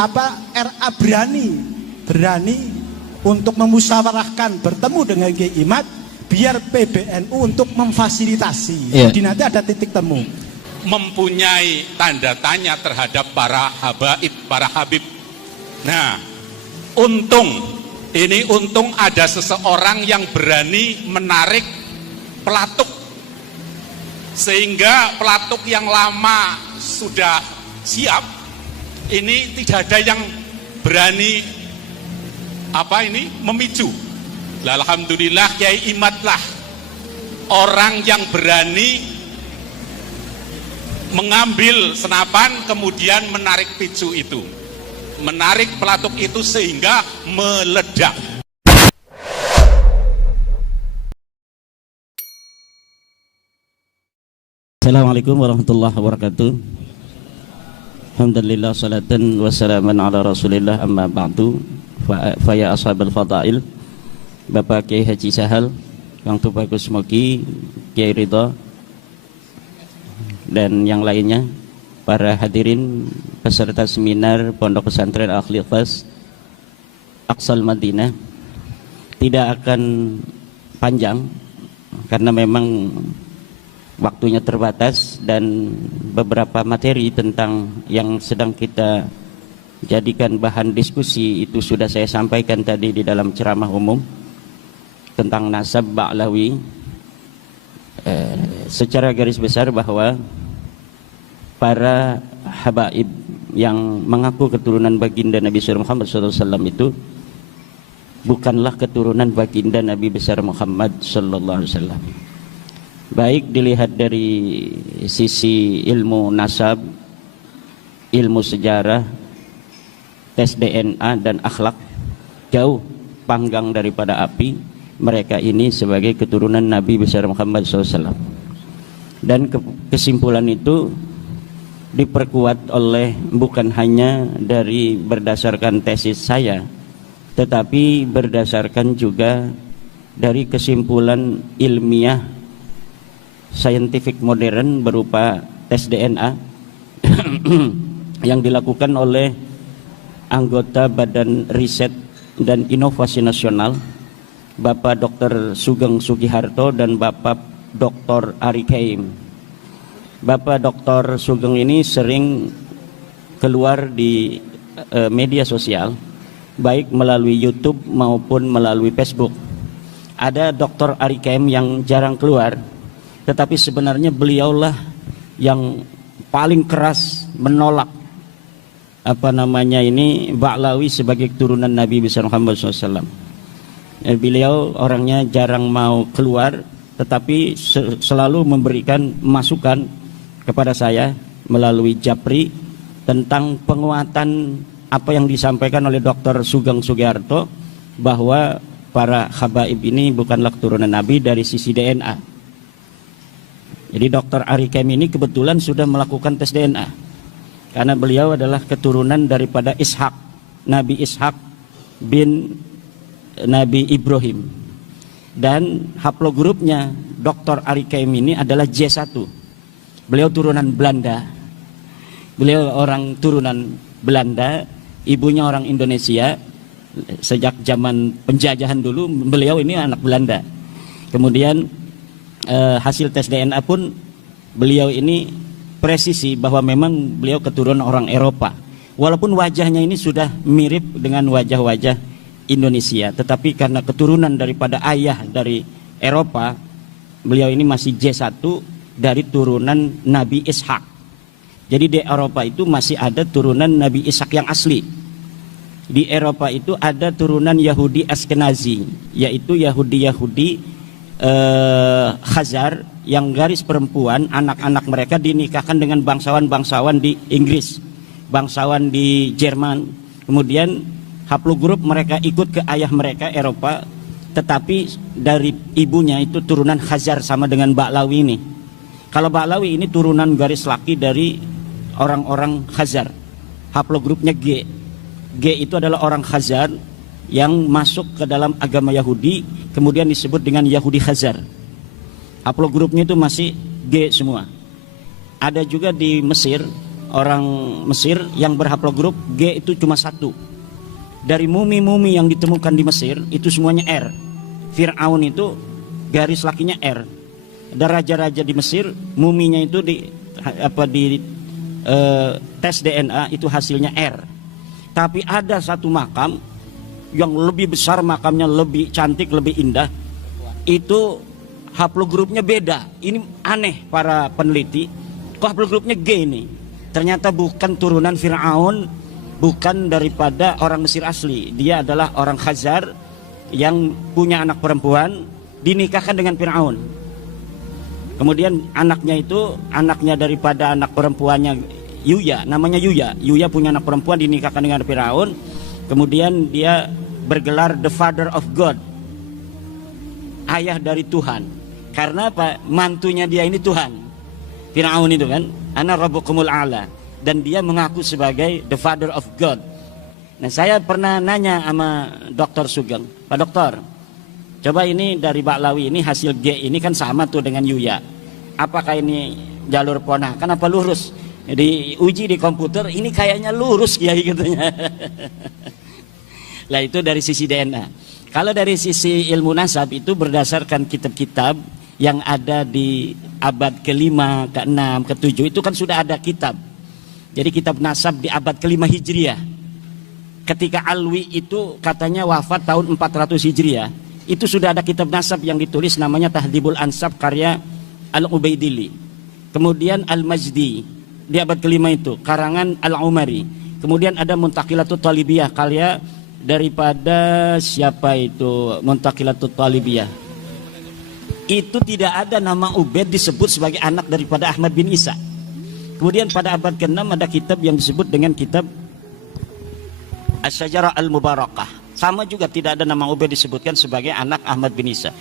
RA berani untuk memusyawarahkan bertemu dengan Kiai Imad biar PBNU untuk memfasilitasi. Jadi nanti ada titik temu. Mempunyai tanda tanya terhadap para habaib, para habib. Nah, untung ada seseorang yang berani menarik pelatuk, sehingga pelatuk yang lama sudah siap, ini tidak ada yang berani memicu. Alhamdulillah Kiai Imad lah orang yang berani mengambil senapan kemudian menarik picu itu, menarik pelatuk itu sehingga meledak. Assalamualaikum warahmatullahi wabarakatuh. Alhamdulillah salatan wassalaman ala rasulillah, amma ba'du. Fa ya ashabal fadail, Bapak Kiai Haji Sahal, Kang Tubagus Moki, Kiai Ridho, dan yang lainnya, para hadirin peserta seminar Pondok Pesantren Al-Ikhlas Aqsal Madinah. Tidak akan panjang karena memang waktunya terbatas dan beberapa materi tentang yang sedang kita jadikan bahan diskusi itu sudah saya sampaikan tadi di dalam ceramah umum tentang nasab Ba'lawi. Secara garis besar bahwa para habaib yang mengaku keturunan baginda Nabi besar Muhammad SAW itu bukanlah keturunan baginda Nabi besar Muhammad SAW. Baik dilihat dari sisi ilmu nasab, ilmu sejarah, tes DNA dan akhlak, jauh panggang daripada api. Mereka ini sebagai keturunan Nabi besar Muhammad SAW. Dan kesimpulan itu diperkuat oleh bukan hanya dari berdasarkan tesis saya, tetapi berdasarkan juga dari kesimpulan ilmiah scientific modern berupa tes DNA yang dilakukan oleh anggota Badan Riset dan Inovasi Nasional, Bapak Dr. Sugeng Sugiharto dan Bapak Dr. Ari Kaim. Bapak Dr. Sugeng ini sering keluar di media sosial, baik melalui YouTube maupun melalui Facebook. Ada Dr. Ari Kaim yang jarang keluar, tetapi sebenarnya beliaulah yang paling keras menolak Ba'lawi sebagai keturunan Nabi besar Muhammad SAW. Beliau orangnya jarang mau keluar, tetapi selalu memberikan masukan kepada saya melalui Japri tentang penguatan apa yang disampaikan oleh Dr. Sugeng Sugiharto, bahwa para habaib ini bukanlah keturunan Nabi dari sisi DNA. Jadi Dr. Ari Kem ini kebetulan sudah melakukan tes DNA karena beliau adalah keturunan daripada Ishak, Nabi Ishak bin Nabi Ibrahim. Dan haplogrupnya Dr. Ari Kem ini adalah J1. Beliau turunan Belanda. Beliau orang turunan Belanda, ibunya orang Indonesia. Sejak zaman penjajahan dulu beliau ini anak Belanda. Kemudian hasil tes DNA pun beliau ini presisi bahwa memang beliau keturunan orang Eropa. Walaupun wajahnya ini sudah mirip dengan wajah-wajah Indonesia, tetapi karena keturunan daripada ayah dari Eropa, beliau ini masih J1 dari turunan Nabi Ishak. Jadi di Eropa itu masih ada turunan Nabi Ishak yang asli. Di Eropa itu ada turunan Yahudi Askenazi, yaitu Yahudi Khazar yang garis perempuan, anak-anak mereka dinikahkan dengan bangsawan-bangsawan di Inggris, bangsawan di Jerman. Kemudian haplogrup mereka ikut ke ayah mereka Eropa, tetapi dari ibunya itu turunan Khazar sama dengan Ba'lawi ini. Kalau Ba'lawi ini turunan garis laki dari orang-orang Khazar, haplogrupnya G. G itu adalah orang Khazar yang masuk ke dalam agama Yahudi, kemudian disebut dengan Yahudi Khazar. Haplogrupnya itu masih G semua. Ada juga di Mesir orang Mesir yang berhaplogrup G itu cuma satu. Dari mumi-mumi yang ditemukan di Mesir itu semuanya R. Fir'aun itu garis lakinya R. Ada raja-raja di Mesir, muminya itu di tes DNA itu hasilnya R. Tapi ada satu makam yang lebih besar, makamnya lebih cantik, lebih indah, itu haplogrupnya beda. Ini aneh para peneliti, kok haplogrupnya G ini? Ternyata bukan turunan Fir'aun, bukan daripada orang Mesir asli. Dia adalah orang Khazar yang punya anak perempuan, dinikahkan dengan Fir'aun. Kemudian anaknya itu, anaknya daripada anak perempuannya Yuya, namanya Yuya. Yuya punya anak perempuan, dinikahkan dengan Fir'aun. Kemudian dia bergelar the father of God, ayah dari Tuhan. Karena apa? Mantunya dia ini Tuhan. Fir'aun itu kan, ana rabbukumul a'la, dan dia mengaku sebagai the father of God. Nah, saya pernah nanya sama Dr. Sugeng, Pak Dokter, coba ini dari Baklawi ini hasil G ini kan sama tuh dengan Yuya. Apakah ini jalur ponakan apa lurus? Diuji di komputer, ini kayaknya lurus Kiai katanya. Lah itu dari sisi DNA. Kalau dari sisi ilmu nasab itu berdasarkan kitab-kitab yang ada di abad ke-5, ke-6, ke-7 itu kan sudah ada kitab. Jadi kitab nasab di abad ke-5 Hijriah. Ketika Alwi itu katanya wafat tahun 400 Hijriah, itu sudah ada kitab nasab yang ditulis namanya Tahdhibul Ansab karya Al-Ubaidili. Kemudian Al-Majdi di abad ke-5 itu karangan Al-Umari. Kemudian ada Muntaqilatut Talibiyah karya daripada siapa itu, Muntaqilatut Talibiyah. Itu tidak ada nama Ubaid disebut sebagai anak daripada Ahmad bin Isa. Kemudian pada abad ke-6 ada kitab yang disebut dengan kitab Asy-Syajarah Al-Mubarakah. Sama juga tidak ada nama Ubaid disebutkan sebagai anak Ahmad bin Isa.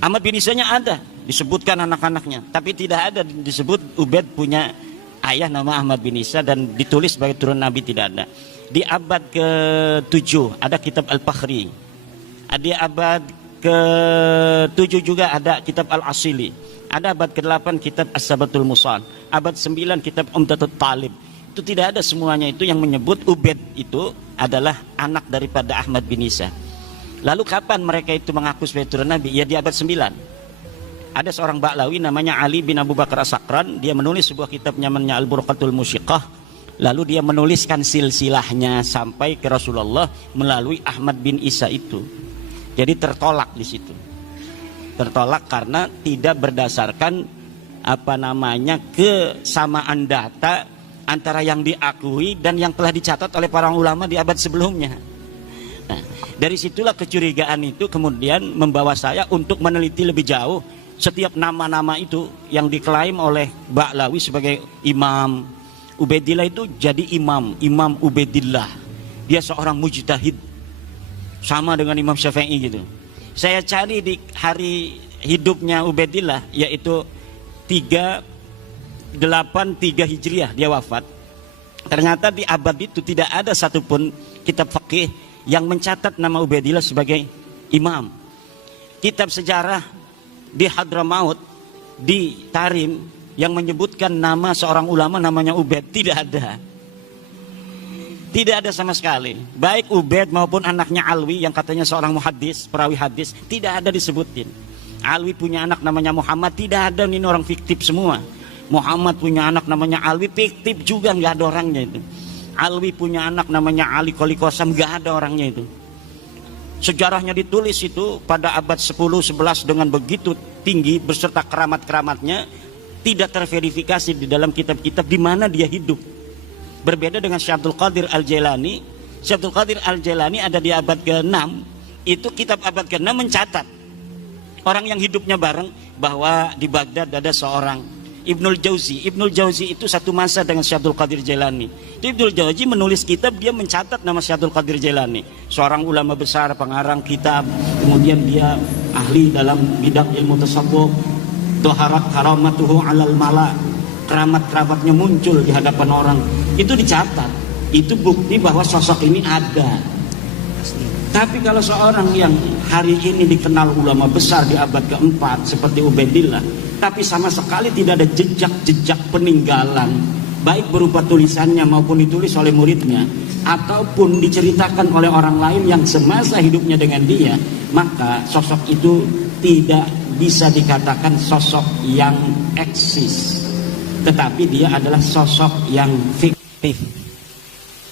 Ahmad bin Isanya ada disebutkan anak-anaknya, tapi tidak ada disebut Ubaid punya ayah nama Ahmad bin Isa dan ditulis sebagai turun Nabi, tidak ada. Di abad ke-7 ada kitab Al-Fakhri. Di abad ke-7 juga ada kitab Al-Asili. Ada abad ke-8 kitab As-Sabatul Musal. Abad 9 kitab Umdatut Talib. Itu tidak ada semuanya itu yang menyebut Ubaid itu adalah anak daripada Ahmad bin Isa. Lalu kapan mereka itu mengaku sebagai turun Nabi? Ya di abad 9. Ada seorang Baklawi namanya Ali bin Abu Bakar As-Sakran. Dia menulis sebuah kitab namanya Al-Burqatul Musyiqah. Lalu dia menuliskan silsilahnya sampai ke Rasulullah melalui Ahmad bin Isa itu. Jadi tertolak di situ. Tertolak karena tidak berdasarkan kesamaan data antara yang diakui dan yang telah dicatat oleh para ulama di abad sebelumnya. Nah, dari situlah kecurigaan itu kemudian membawa saya untuk meneliti lebih jauh setiap nama-nama itu yang diklaim oleh Baklawi sebagai imam. Ubaidillah itu jadi imam Ubaidillah. Dia seorang mujtahid, sama dengan Imam Syafi'i gitu. Saya cari di hari hidupnya Ubaidillah, yaitu 383 Hijriah dia wafat. Ternyata di abad itu tidak ada satupun kitab fikih yang mencatat nama Ubaidillah sebagai imam. Kitab sejarah di Hadramaut, di Tarim, yang menyebutkan nama seorang ulama namanya Ubaid, tidak ada. Tidak ada sama sekali. Baik Ubaid maupun anaknya Alwi yang katanya seorang muhaddis, perawi hadis, tidak ada disebutin. Alwi punya anak namanya Muhammad, tidak ada, ini orang fiktif semua. Muhammad punya anak namanya Alwi, fiktif juga, nggak ada orangnya itu. Alwi punya anak namanya Ali Qoli Qasam, nggak ada orangnya itu. Sejarahnya ditulis itu pada abad 10-11 dengan begitu tinggi beserta keramat-keramatnya, tidak terverifikasi di dalam kitab-kitab di mana dia hidup. Berbeda dengan Syekh Abdul Qadir Al-Jailani. Syekh Abdul Qadir Al-Jailani ada di abad ke-6. Itu kitab abad ke-6 mencatat orang yang hidupnya bareng bahwa di Baghdad ada seorang Ibnul Jauzi. Ibnul Jauzi itu satu masa dengan Syekh Abdul Qadir Jailani. Ibnul Jauzi menulis kitab, dia mencatat nama Syekh Abdul Qadir Jailani, seorang ulama besar, pengarang kitab. Kemudian dia ahli dalam bidang ilmu tasawuf. Doharat karamatuhu alal mala, keramat-keramatnya muncul di hadapan orang. Itu dicatat. Itu bukti bahwa sosok ini ada. Tapi kalau seorang yang hari ini dikenal ulama besar di abad ke-4 seperti Ubaidillah, tapi sama sekali tidak ada jejak-jejak peninggalan baik berupa tulisannya maupun ditulis oleh muridnya ataupun diceritakan oleh orang lain yang semasa hidupnya dengan dia, maka sosok itu tidak bisa dikatakan sosok yang eksis, tetapi dia adalah sosok yang fiktif.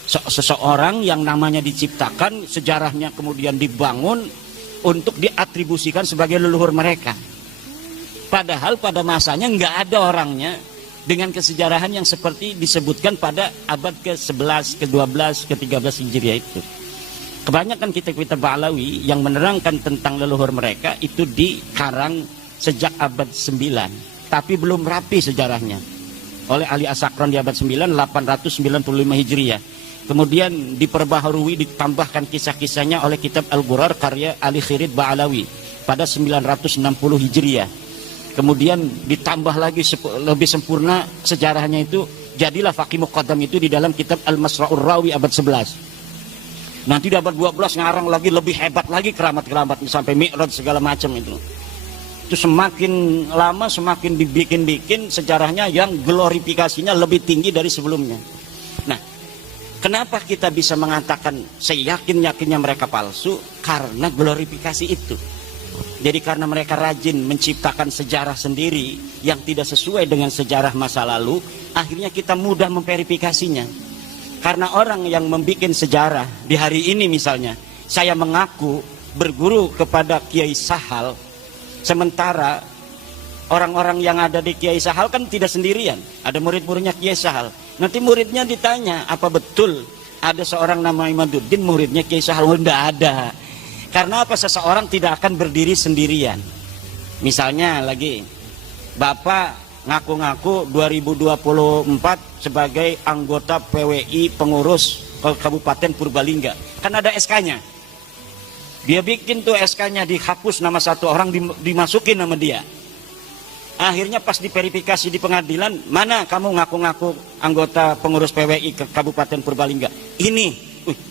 Seseorang yang namanya diciptakan, sejarahnya kemudian dibangun untuk diatribusikan sebagai leluhur mereka, padahal pada masanya nggak ada orangnya dengan kesejarahan yang seperti disebutkan pada abad ke-11, ke-12, ke-13 Hijriah itu. Kebanyakan kitab-kitab Ba'lawi yang menerangkan tentang leluhur mereka itu dikarang sejak abad 9, tapi belum rapi sejarahnya oleh Ali As-Sakran di abad 9, 895 Hijriah. Kemudian diperbaharui, ditambahkan kisah-kisahnya oleh kitab Al-Ghurar karya Ali Khirid Ba'lawi pada 960 Hijriah. Kemudian ditambah lagi lebih sempurna sejarahnya itu, jadilah Faqih Muqaddam itu di dalam kitab Al-Masra'ur Rawi abad 11. Nanti di abad 12 ngarang lagi lebih hebat lagi keramat-keramat sampai Mi'raj segala macam itu. Itu semakin lama semakin dibikin-bikin sejarahnya yang glorifikasinya lebih tinggi dari sebelumnya. Nah, kenapa kita bisa mengatakan seyakin-yakinnya mereka palsu? Karena glorifikasi itu. Jadi karena mereka rajin menciptakan sejarah sendiri yang tidak sesuai dengan sejarah masa lalu, akhirnya kita mudah memverifikasinya. Karena orang yang membuat sejarah di hari ini misalnya, saya mengaku berguru kepada Kiai Sahal, sementara orang-orang yang ada di Kiai Sahal kan tidak sendirian, ada murid-muridnya Kiai Sahal. Nanti muridnya ditanya, apa betul ada seorang nama Imaduddin muridnya Kiai Sahal? Tidak ada. Karena apa? Seseorang tidak akan berdiri sendirian. Misalnya lagi, Bapak ngaku-ngaku 2024 sebagai anggota PWI pengurus Kabupaten Purbalingga. Kan ada SK-nya. Dia bikin tuh SK-nya, dihapus nama satu orang, dimasukin nama dia. Akhirnya pas diverifikasi di pengadilan, mana kamu ngaku-ngaku anggota pengurus PWI ke Kabupaten Purbalingga? Ini,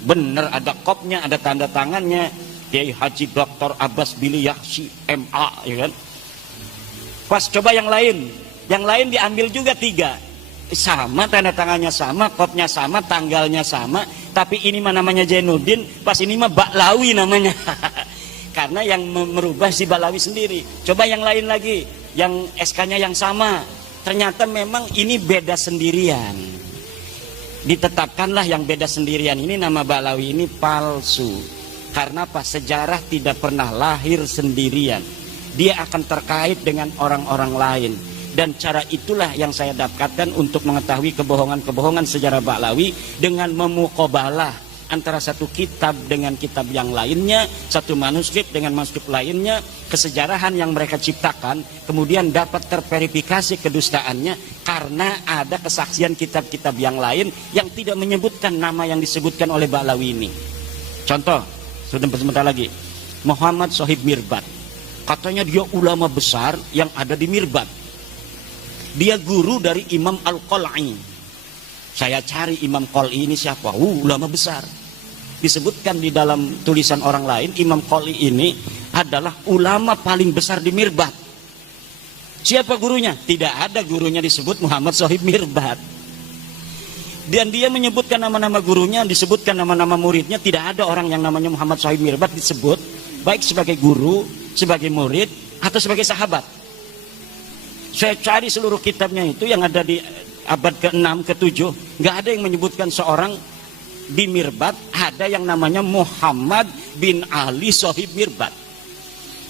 bener ada kopnya, ada tanda tangannya. Kiai Haji Dr. Abbas Bili Yahsi MA, ya kan? Pas coba yang lain diambil juga 3, sama tanda tangannya sama, kopnya sama, tanggalnya sama, tapi ini mah namanya Jainuddin, pas ini mah Ba'lawi namanya. Karena yang merubah si Ba'lawi sendiri. Coba yang lain lagi, yang SK-nya yang sama, ternyata memang ini beda sendirian. Ditetapkanlah yang beda sendirian ini nama Ba'lawi ini palsu. Karena apa? Sejarah tidak pernah lahir sendirian. Dia akan terkait dengan orang-orang lain. Dan cara itulah yang saya dapatkan untuk mengetahui kebohongan-kebohongan sejarah Ba'lawi dengan memuqabalah antara satu kitab dengan kitab yang lainnya, satu manuskrip dengan manuskrip lainnya, kesejarahan yang mereka ciptakan, kemudian dapat terverifikasi kedustaannya karena ada kesaksian kitab-kitab yang lain yang tidak menyebutkan nama yang disebutkan oleh Ba'lawi ini. Contoh, sudah sebentar lagi, Muhammad Shahib Mirbat, katanya dia ulama besar yang ada di Mirbat. Dia guru dari Imam Al-Qal'i. Saya cari Imam Qal'i ini siapa? Ulama besar. Disebutkan di dalam tulisan orang lain, Imam Qal'i ini adalah ulama paling besar di Mirbat. Siapa gurunya? Tidak ada gurunya disebut Muhammad Shahib Mirbat. Dan dia menyebutkan nama-nama gurunya, disebutkan nama-nama muridnya. Tidak ada orang yang namanya Muhammad Shahib Mirbat disebut, baik sebagai guru, sebagai murid, atau sebagai sahabat. Saya cari seluruh kitabnya itu yang ada di abad ke-6, ke-7, nggak ada yang menyebutkan seorang di Mirbat, ada yang namanya Muhammad bin Ali Shahib Mirbat.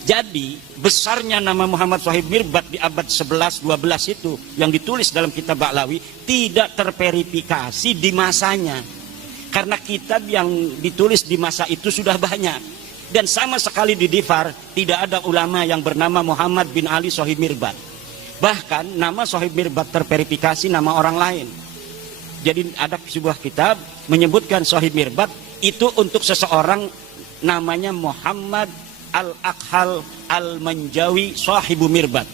Jadi besarnya nama Muhammad Shahib Mirbat di abad 11-12 itu yang ditulis dalam kitab Ba'lawi tidak terverifikasi di masanya. Karena kitab yang ditulis di masa itu sudah banyak. Dan sama sekali di Difar tidak ada ulama yang bernama Muhammad bin Ali Shahib Mirbat. Bahkan nama Shahib Mirbat terverifikasi nama orang lain. Jadi ada sebuah kitab menyebutkan Shahib Mirbat itu untuk seseorang namanya Muhammad Al-Akhal Al-Manjawi Sahibu Mirbat.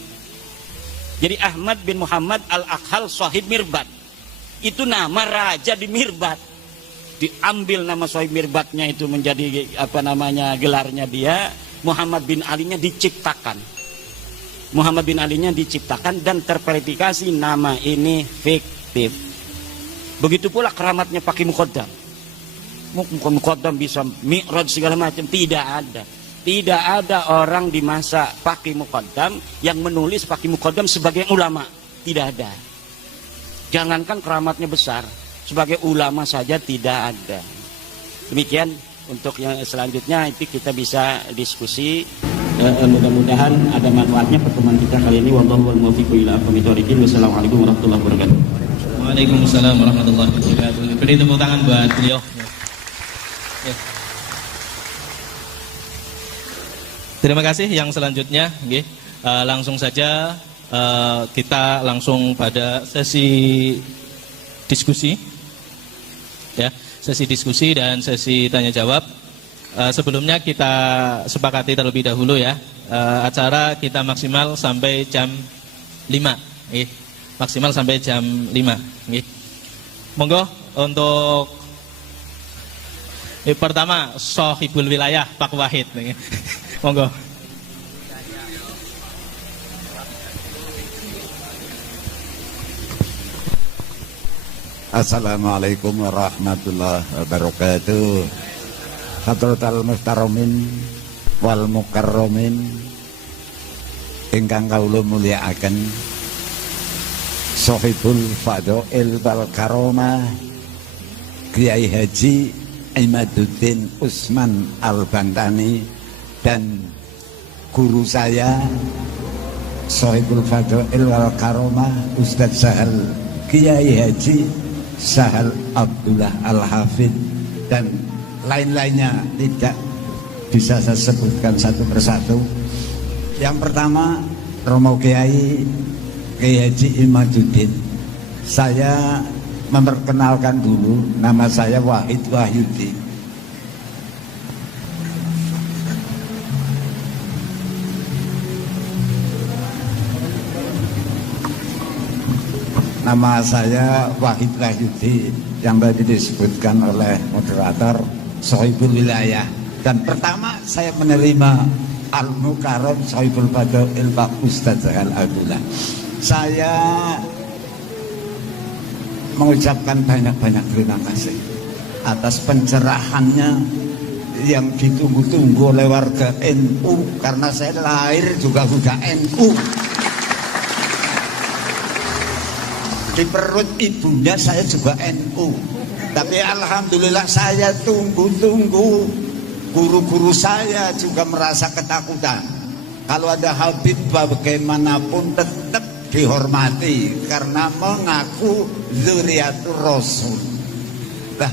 Jadi Ahmad bin Muhammad Al-Akhal Sahib Mirbat itu nama raja di Mirbat. Diambil nama Sahib Mirbatnya itu menjadi apa namanya gelarnya dia. Muhammad bin Ali-nya diciptakan. Muhammad bin Ali-nya diciptakan dan terverifikasi nama ini fiktif. Begitu pula keramatnya Pak Ki Muqaddam. Muqaddam bisa mi'raj segala macam, tidak ada. Tidak ada orang di masa Pak Ki Muqaddam yang menulis Pak Ki Muqaddam sebagai ulama, tidak ada. Jangankan keramatnya besar, sebagai ulama saja tidak ada. Demikian untuk yang selanjutnya itu kita bisa diskusi. Mudah-mudahan ada manfaatnya pertemuan kita kali ini. Wallahu muwaffiq ila aqwamit thoriqin. Wassalamualaikum warahmatullahi wabarakatuh. Waalaikumsalam warahmatullahi wabarakatuh. Beri tepuk tangan buat beliau. Ya. Terima kasih. Yang selanjutnya, langsung saja kita langsung pada sesi diskusi, ya, sesi diskusi dan sesi tanya jawab. Sebelumnya kita sepakati terlebih dahulu ya, acara kita maksimal sampai jam 5, maksimal sampai jam 5. Monggo untuk pertama Sohibul Wilayah Pak Wahid, monggo. Assalamualaikum warahmatullahi wabarakatuh. Hadratal muhtaromin wal mukarromin ingkang kawula mulyakaken, Sohibul Fadhail wal Karomah Kiai Haji Imaduddin Usman Al-Bantani dan guru saya Sohibul Fadhail wal Karomah Ustadz Sahal Kiai Haji Sahal Abdullah Al-Hafidh dan lain-lainnya tidak bisa saya sebutkan satu persatu. Yang pertama Romo Kiai Haji Imaduddin. Saya memperkenalkan dulu, nama saya Wahid Wahyudi. Nama saya Wahid Wahyudi yang tadi disebutkan oleh moderator Sohibul Wilayah. Dan pertama saya menerima Al-Mukarram Sohibul Fadhail Pak Ustadz Sahal Abdullah. Saya mengucapkan banyak-banyak terima kasih atas pencerahannya yang ditunggu-tunggu oleh warga NU, karena saya lahir juga NU. Di perut ibunya saya juga NU. Tapi alhamdulillah saya tunggu-tunggu, guru-guru saya juga merasa ketakutan. Kalau ada Habib bagaimanapun tetap dihormati karena mengaku Dzurriyyatur Rasul. Lah,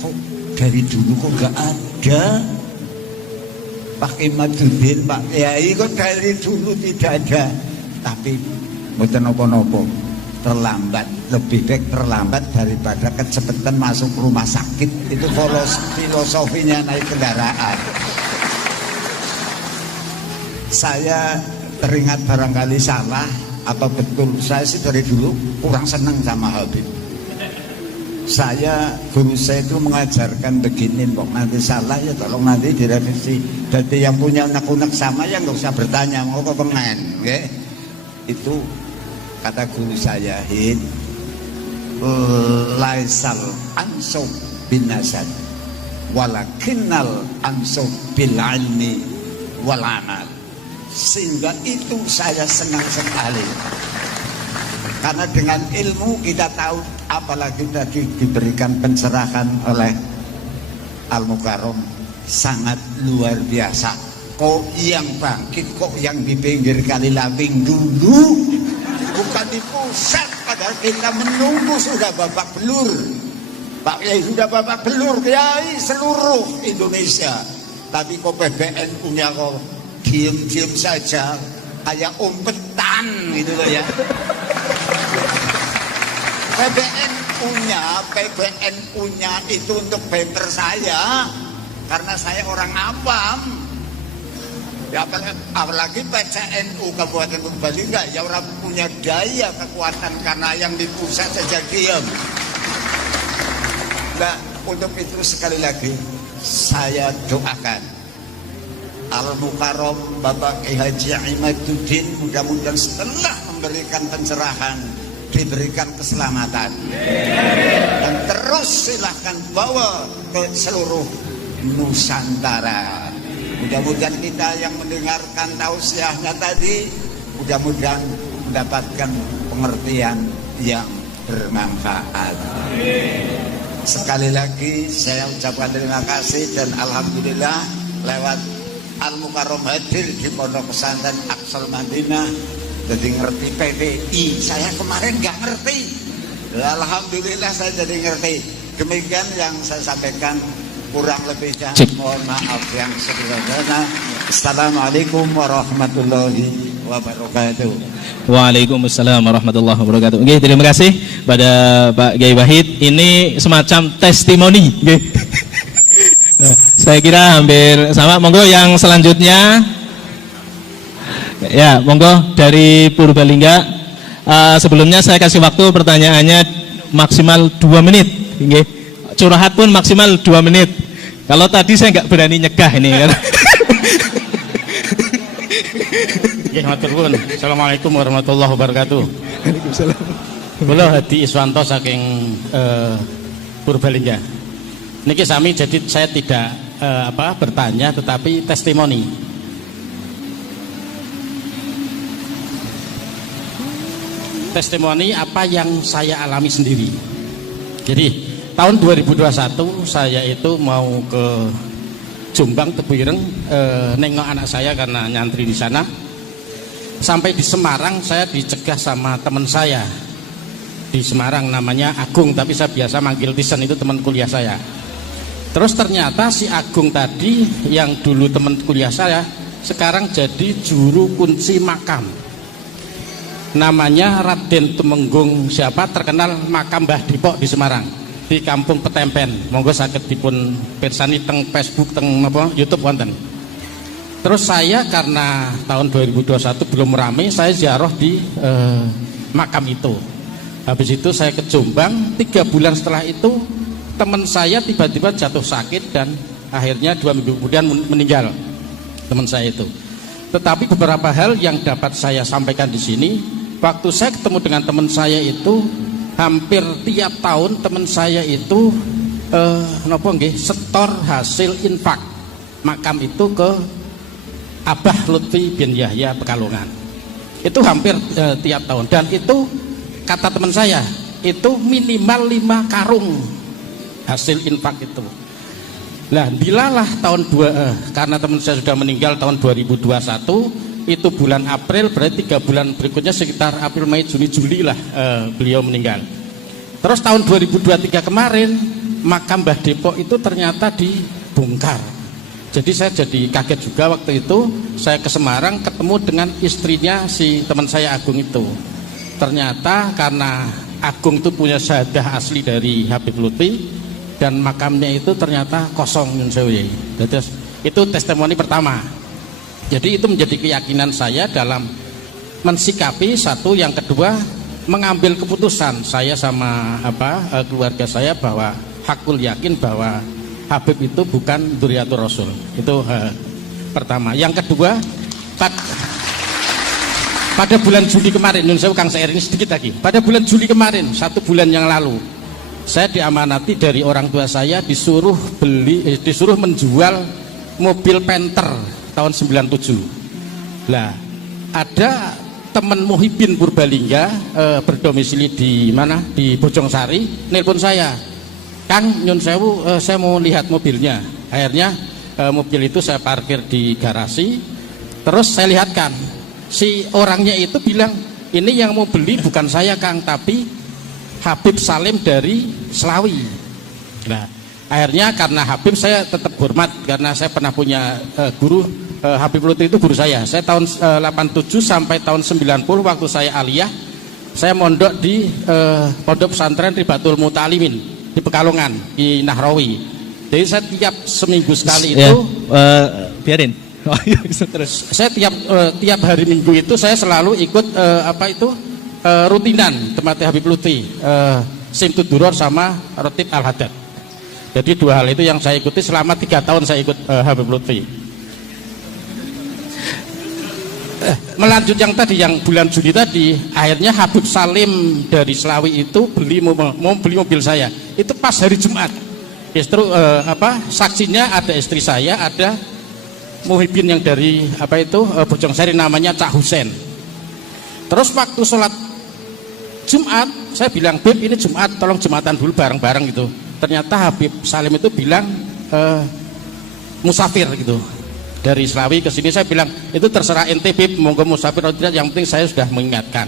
kok dari dulu kok gak ada Pak Imaduddin, Pak Kiai, kok dari dulu tidak ada. Tapi mboten napa-napa, terlambat, lebih baik terlambat daripada kecepatan masuk rumah sakit. Itu filosofinya naik kendaraan. Saya teringat barangkali salah, apa betul, saya sih dari dulu kurang senang sama Habib. Guru saya itu mengajarkan begini, kok nanti salah ya tolong nanti direvisi. Jadi yang punya unek-unek sama ya nggak usah bertanya, mau kok pengen, okay? Itu kata guru saya, laisal ansub bin nasab walakinnal ansub bil ilmi wal amal. Sehingga itu saya senang sekali, karena dengan ilmu kita tahu, apalagi tadi diberikan pencerahan oleh Al-Mukarram sangat luar biasa. Kok yang bangkit, kok yang di pinggir kali Lawing dulu, bukan di pusat, padahal kita menunggu sudah babak belur. Pak Kiai sudah babak belur, Kiai seluruh Indonesia. Tapi kok PBNU-nya kok diem-diem saja, kayak umpetan gitu loh ya. PBNU-nya itu untuk bemper saya, karena saya orang awam. Ya, apalagi PCNU Kabupaten Purbalingga ya orang punya daya kekuatan karena yang di pusat saja diam. Nah, untuk itu sekali lagi saya doakan Al-Mukarram Bapak Haji Imaduddin mudah-mudahan setelah memberikan pencerahan diberikan keselamatan. Dan terus silahkan bawa ke seluruh Nusantara. Mudah-mudahan kita yang mendengarkan tausiahnya tadi, mudah-mudahan mendapatkan pengertian yang bermanfaat. Sekali lagi saya ucapkan terima kasih dan alhamdulillah lewat Al-Mukarram hadir di Pondok Pesantren Aqsal Madinah, jadi ngerti PPI. Saya kemarin nggak ngerti, alhamdulillah saya jadi ngerti. Demikian yang saya sampaikan, kurang lebihnya mohon maaf yang sebesar-besarnya. Assalamualaikum warahmatullahi wabarakatuh. Waalaikumsalam warahmatullahi wabarakatuh. Oke, terima kasih pada Pak Kiai Wahid. Ini semacam testimoni. Oke. Nah, saya kira hampir sama. Monggo yang selanjutnya. Ya, monggo dari Purbalingga. Sebelumnya saya kasih waktu pertanyaannya maksimal 2 menit. Oke. Curhat pun maksimal 2 menit. Kalau tadi saya nggak berani nyegah ini. Assalamualaikum warahmatullahi wabarakatuh. Waalaikumsalam. Kula Hadi Iswanto saking Purbalingga. Niki sami, jadi saya tidak bertanya tetapi testimoni. Testimoni apa yang saya alami sendiri. Jadi tahun 2021 saya itu mau ke Jombang Tebuireng nengok anak saya karena nyantri di sana. Sampai di Semarang saya dicegah sama teman saya di Semarang, namanya Agung, tapi saya biasa manggil Tisen, itu teman kuliah saya. Terus ternyata si Agung tadi yang dulu teman kuliah saya sekarang jadi juru kunci makam. Namanya Raden Tumenggung siapa, terkenal makam Mbah Dipok di Semarang, di Kampung Petempen. Monggo saged dipun pirsani teng Facebook, teng YouTube wonten. Terus saya karena tahun 2021 belum ramai, saya ziarah di makam itu. Habis itu saya ke Jombang, 3 bulan setelah itu teman saya tiba-tiba jatuh sakit dan akhirnya 2 minggu kemudian meninggal teman saya itu. Tetapi beberapa hal yang dapat saya sampaikan di sini, waktu saya ketemu dengan teman saya itu, hampir tiap tahun teman saya itu setor hasil infak makam itu ke Abah Lutfi bin Yahya Pekalongan. Itu hampir tiap tahun, dan itu kata teman saya itu minimal 5 karung hasil infak itu. Nah, bilalah tahun karena teman saya sudah meninggal tahun 2021, itu bulan April, berarti 3 bulan berikutnya sekitar April, Mei, Juni, Juli lah beliau meninggal. Terus tahun 2023 kemarin makam Mbah Depok itu ternyata dibongkar. Jadi saya jadi kaget juga waktu itu. Saya ke Semarang ketemu dengan istrinya si teman saya Agung itu. Ternyata karena Agung itu punya syahadah asli dari Habib Lutfi, dan makamnya itu ternyata kosong. Jadi itu testimoni pertama. Jadi itu menjadi keyakinan saya dalam mensikapi satu, yang kedua mengambil keputusan saya sama keluarga saya bahwa hakul yakin bahwa Habib itu bukan dzurriyyatur Rasul. Itu pertama. Yang kedua, pada bulan Juli kemarin, saya Kang Sair ini sedikit lagi. Pada bulan Juli kemarin, 1 bulan yang lalu, saya diamanati dari orang tua saya disuruh menjual mobil Panther tahun 97. Lah, ada teman Muhyiddin Purbalingga berdomisili di mana? Di Bojongsari, nelpon saya. Kang, nyun sewu, saya mau lihat mobilnya. Akhirnya mobil itu saya parkir di garasi. Terus saya lihatkan, si orangnya itu bilang, ini yang mau beli bukan saya Kang, tapi Habib Salim dari Selawi. Nah, akhirnya karena Habib saya tetap hormat, karena saya pernah punya guru, Habib Lutfi itu guru saya. Saya tahun 87 sampai tahun 90 waktu saya aliyah, saya mondok di Pondok Pesantren Ribatul Muta'alimin di Pekalongan, di Nahrawi. Jadi saya tiap seminggu sekali itu biarin. Terus saya tiap hari Minggu itu saya selalu ikut rutinan tempatnya Habib Lutfi, Simtud Duror sama Rotib Al-Haddad. Jadi 2 hal itu yang saya ikuti selama 3 tahun saya ikut Habib Lutfi. melanjut yang tadi, yang bulan Juli tadi, akhirnya Habib Salim dari Selawi itu mau beli mobil saya. Itu pas hari Jumat. Justru saksinya ada istri saya, ada Muhibin yang dari Bojongsari, namanya Cak Husen. Terus waktu sholat Jumat, saya bilang, Beb ini Jumat, tolong Jumatan dulu bareng-bareng gitu. Ternyata Habib Salim itu bilang musafir gitu. Dari Selawi ke sini, saya bilang itu terserah ente Beb, monggo musafir atau tidak, yang penting saya sudah mengingatkan.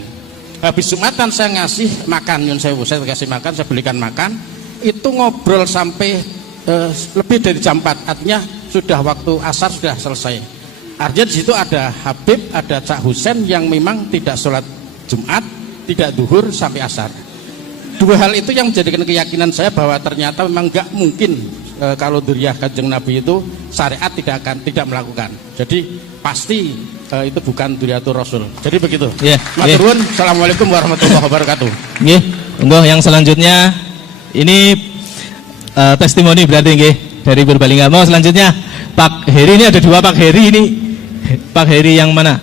Habis Jumatan saya ngasih makan, saya kasih makan, saya belikan makan. Itu ngobrol sampai lebih dari jam 4, artinya sudah waktu asar sudah selesai. Artinya di situ ada Habib, ada Cak Husen yang memang tidak sholat Jumat, tidak duhur sampai asar. Dua hal itu yang menjadikan keyakinan saya bahwa ternyata memang nggak mungkin kalau dzurriyyah Kanjeng Nabi itu syariat tidak melakukan. Jadi pasti itu bukan dzurriyyatur Rasul. Jadi begitu. Matur nuwun. Assalamualaikum warahmatullahi wabarakatuh. Nggih, monggo yang selanjutnya ini testimoni berarti nggih dari Purbalingga. Mau selanjutnya Pak Heri, ini ada dua Pak Heri ini. Pak Heri yang mana?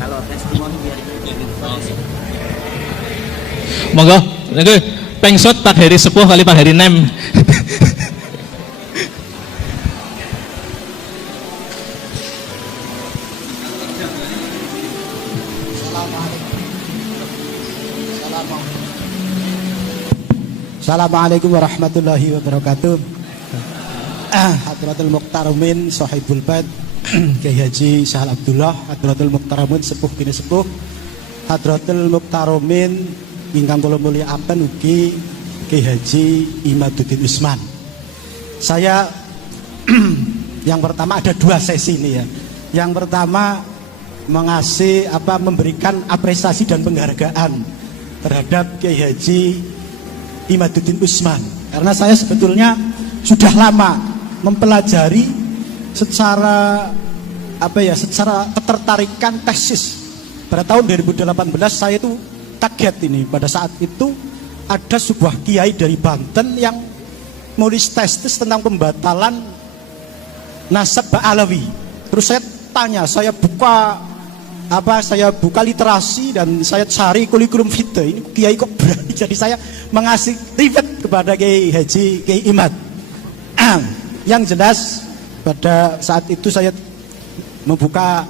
Kalau testimoni biar Monggo, nggih pengsot Pak Heri sepuh kali Pak Heri nem. Assalamualaikum warahmatullahi wabarakatuh. Hadratul Muqtarumin Sohibul Bait Kiai Haji Syahal Abdullah, Hadratul Muqtarumin sepuh kini sepuh, Hadratul Muqtarumin ingkang kula mulyakaken ugi Kiai Haji Imaduddin Usman. Saya yang pertama ada dua sesi ini ya. Yang pertama memberikan apresiasi dan penghargaan terhadap Kiai Haji Imaduddin Usman, karena saya sebetulnya sudah lama mempelajari secara ketertarikan tesis. Pada tahun 2018 saya itu kaget ini, pada saat itu ada sebuah kiai dari Banten yang nulis tesis tentang pembatalan nasab Ba'alawi. Terus saya tanya, saya buka literasi dan saya cari kurikulum vitae, ini kiai kok berani. Jadi saya mengasih rivet kepada Kiai Haji Kiai Imad. Yang jelas pada saat itu saya membuka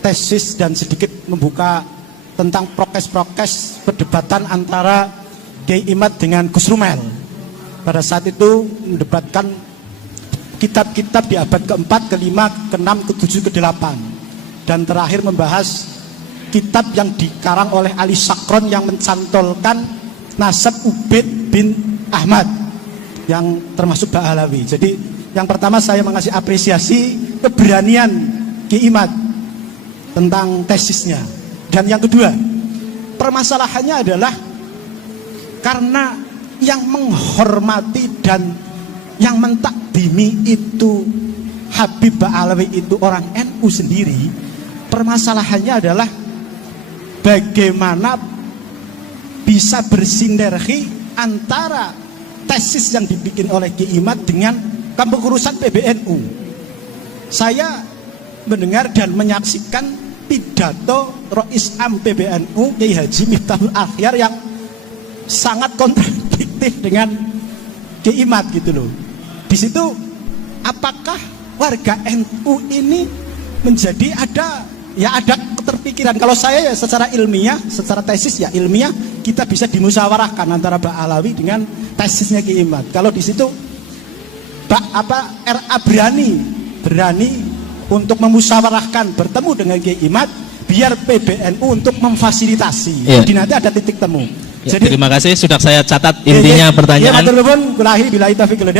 tesis dan sedikit membuka tentang prokes-prokes perdebatan antara Kiai Imad dengan Gus Rumel. Pada saat itu mendebatkan kitab-kitab di abad ke-4, ke-5, ke-6, ke-7, ke-8. Dan terakhir membahas kitab yang dikarang oleh Ali Sakron yang mencantolkan nasab Ubaid bin Ahmad yang termasuk Ba'alawi. Jadi yang pertama saya mengasih apresiasi keberanian Ki Imad tentang tesisnya. Dan yang kedua, permasalahannya adalah karena yang menghormati dan yang mentakdimi itu Habib Ba'alawi itu orang NU sendiri. Permasalahannya adalah bagaimana bisa bersinergi antara tesis yang dibikin oleh Ki Imad dengan kepengurusan PBNU. Saya mendengar dan menyaksikan pidato Rois Am PBNU Kiai Haji Miftahul Akhyar yang sangat kontradiktif dengan Ki Imad gitu loh. Di situ apakah warga NU ini menjadi ada keterpikiran? Kalau saya ya secara ilmiah, secara tesis ya ilmiah, kita bisa dimusyawarahkan antara Ba'alawi dengan tesisnya Ki Imad. Kalau di situ RA berani untuk memusyawarahkan bertemu dengan Ki Imad biar PBNU untuk memfasilitasi. Jadi nanti ada titik temu. Jadi terima kasih, sudah saya catat intinya pertanyaan.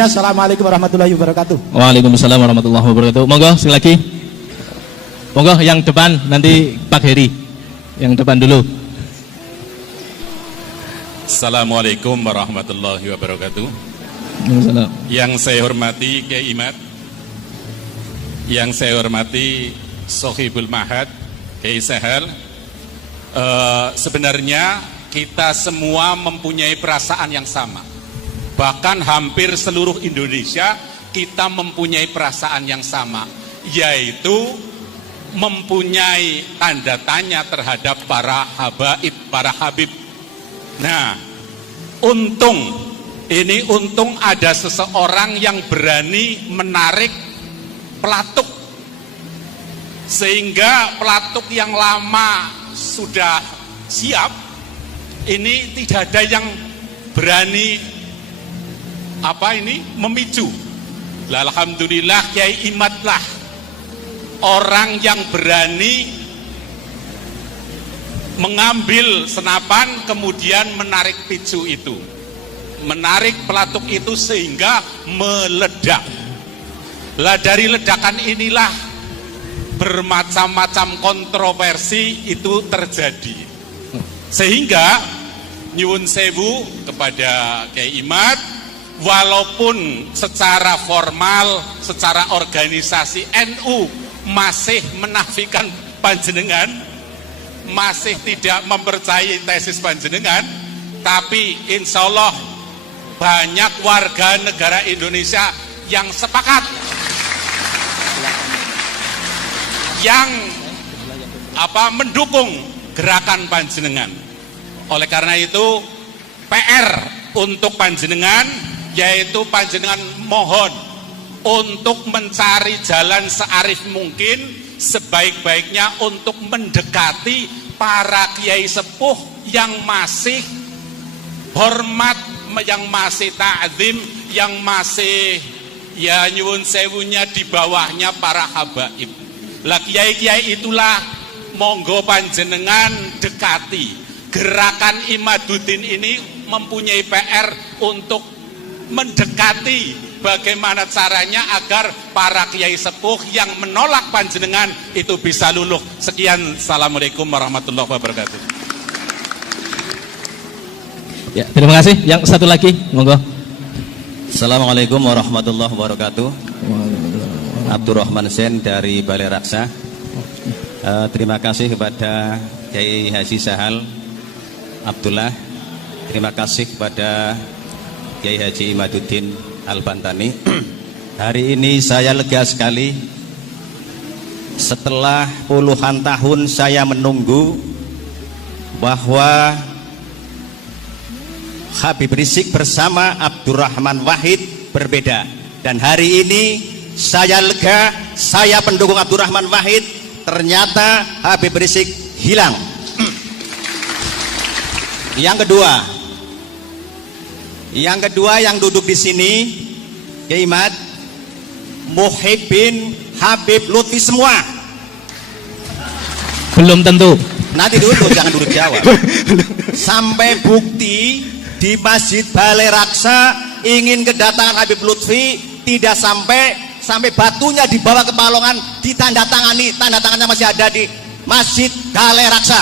Assalamualaikum warahmatullahi wabarakatuh. Waalaikumsalam warahmatullahi wabarakatuh. Monggo sekali lagi. Monggo yang depan, nanti Pak Heri yang depan dulu. Assalamualaikum warahmatullahi wabarakatuh. Yang saya hormati Kiai Imad, yang saya hormati Sohibul Mahad Kiai Syahal. Sebenarnya kita semua mempunyai perasaan yang sama. Bahkan hampir seluruh Indonesia kita mempunyai perasaan yang sama. yaitu mempunyai tanda tanya terhadap para habaib, para habib. Nah, untung ada seseorang yang berani menarik pelatuk, sehingga pelatuk yang lama sudah siap, ini tidak ada yang berani memicu. Alhamdulillah Kiai Imad lah orang yang berani mengambil senapan kemudian menarik picu itu, menarik pelatuk itu sehingga meledak. Lah dari ledakan inilah bermacam-macam kontroversi itu terjadi, sehingga nyuwun sewu kepada Kiai Imad, walaupun secara formal, secara organisasi NU masih menafikan panjenengan, masih tidak mempercayai tesis panjenengan, tapi insya Allah banyak warga negara Indonesia yang sepakat, yang mendukung gerakan panjenengan. Oleh karena itu PR untuk panjenengan, yaitu panjenengan mohon untuk mencari jalan searif mungkin, sebaik-baiknya untuk mendekati para kiai sepuh yang masih hormat, yang masih ta'zim, yang masih ya nyuwun sewunya di bawahnya para habaib. Lah kiai-kiai itulah monggo panjenengan dekati. Gerakan Imaduddin ini mempunyai PR untuk mendekati bagaimana caranya agar para kiai sepuh yang menolak panjenengan itu bisa luluh. Sekian, assalamualaikum warahmatullahi wabarakatuh. Ya, terima kasih. Yang satu lagi, monggo. Assalamualaikum warahmatullahi wabarakatuh. Abdurrahman Sen dari Balai Raksa. Terima kasih kepada Kiai Haji Sahal Abdullah. Terima kasih kepada Kiai Haji Imaduddin Al-Bantani. Hari ini saya lega sekali. Setelah puluhan tahun saya menunggu bahwa Habib Rizik bersama Abdurrahman Wahid berbeda. Dan hari ini saya lega, saya pendukung Abdurrahman Wahid, ternyata Habib Rizik hilang. Yang kedua yang duduk di sini, Kiai Imad, Muhibbin, Habib Lutfi semua. Belum tentu. Nanti dulu, jangan dulu jawab. Sampai bukti di Masjid Balai Raksa ingin kedatangan Habib Lutfi, tidak sampai batunya dibawa ke Balongan, ditandatangani, tanda tangannya masih ada di Masjid Balai Raksa.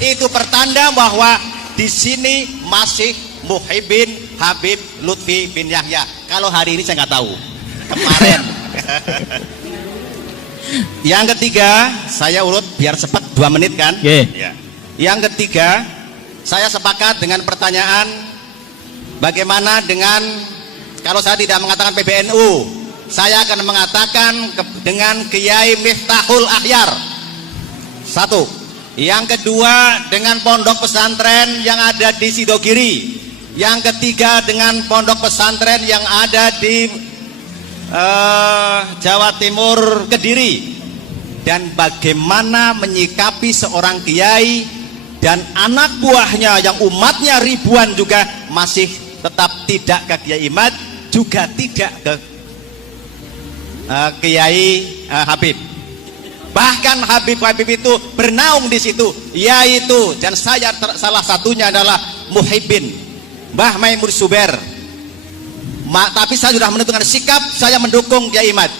Itu pertanda bahwa di sini masih Muhibbin Habib Lutfi bin Yahya. Kalau hari ini saya nggak tahu. Kemarin. Yang ketiga, saya urut biar cepat 2 menit kan? Yeah. Yang ketiga, saya sepakat dengan pertanyaan bagaimana dengan kalau saya tidak mengatakan PBNU, saya akan mengatakan dengan Kiai Miftahul Akhyar. 1. Yang kedua dengan pondok pesantren yang ada di Sidogiri. Yang ketiga dengan pondok pesantren yang ada di Jawa Timur, Kediri. Dan bagaimana menyikapi seorang kiai dan anak buahnya yang umatnya ribuan juga masih tetap tidak ke Kiai Imad, juga tidak ke Kiai Habib. Bahkan Habib itu bernaung di situ, yaitu, dan saya salah satunya adalah Muhibbin Mbah Maimun Zubair. Tapi saya sudah menentukan sikap, saya mendukung Kiai Imad.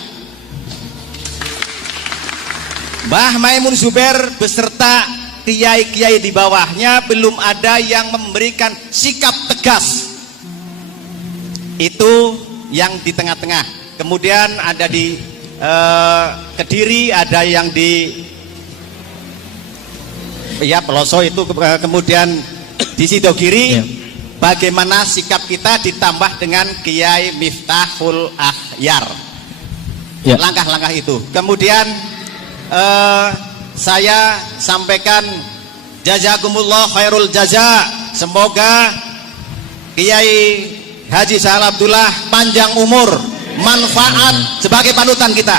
Mbah Maimun Zubair beserta kiai-kiai di bawahnya belum ada yang memberikan sikap tegas. Itu yang di tengah-tengah. Kemudian ada di Kediri, ada yang di Peloso itu, kemudian di Sidogiri. Bagaimana sikap kita ditambah dengan Kiai Miftahul Akhyar. Ya. langkah-langkah itu. Kemudian saya sampaikan jazakumullah khairul jaza. Semoga Kiai Haji Sahal Abdullah panjang umur, manfaat sebagai panutan kita.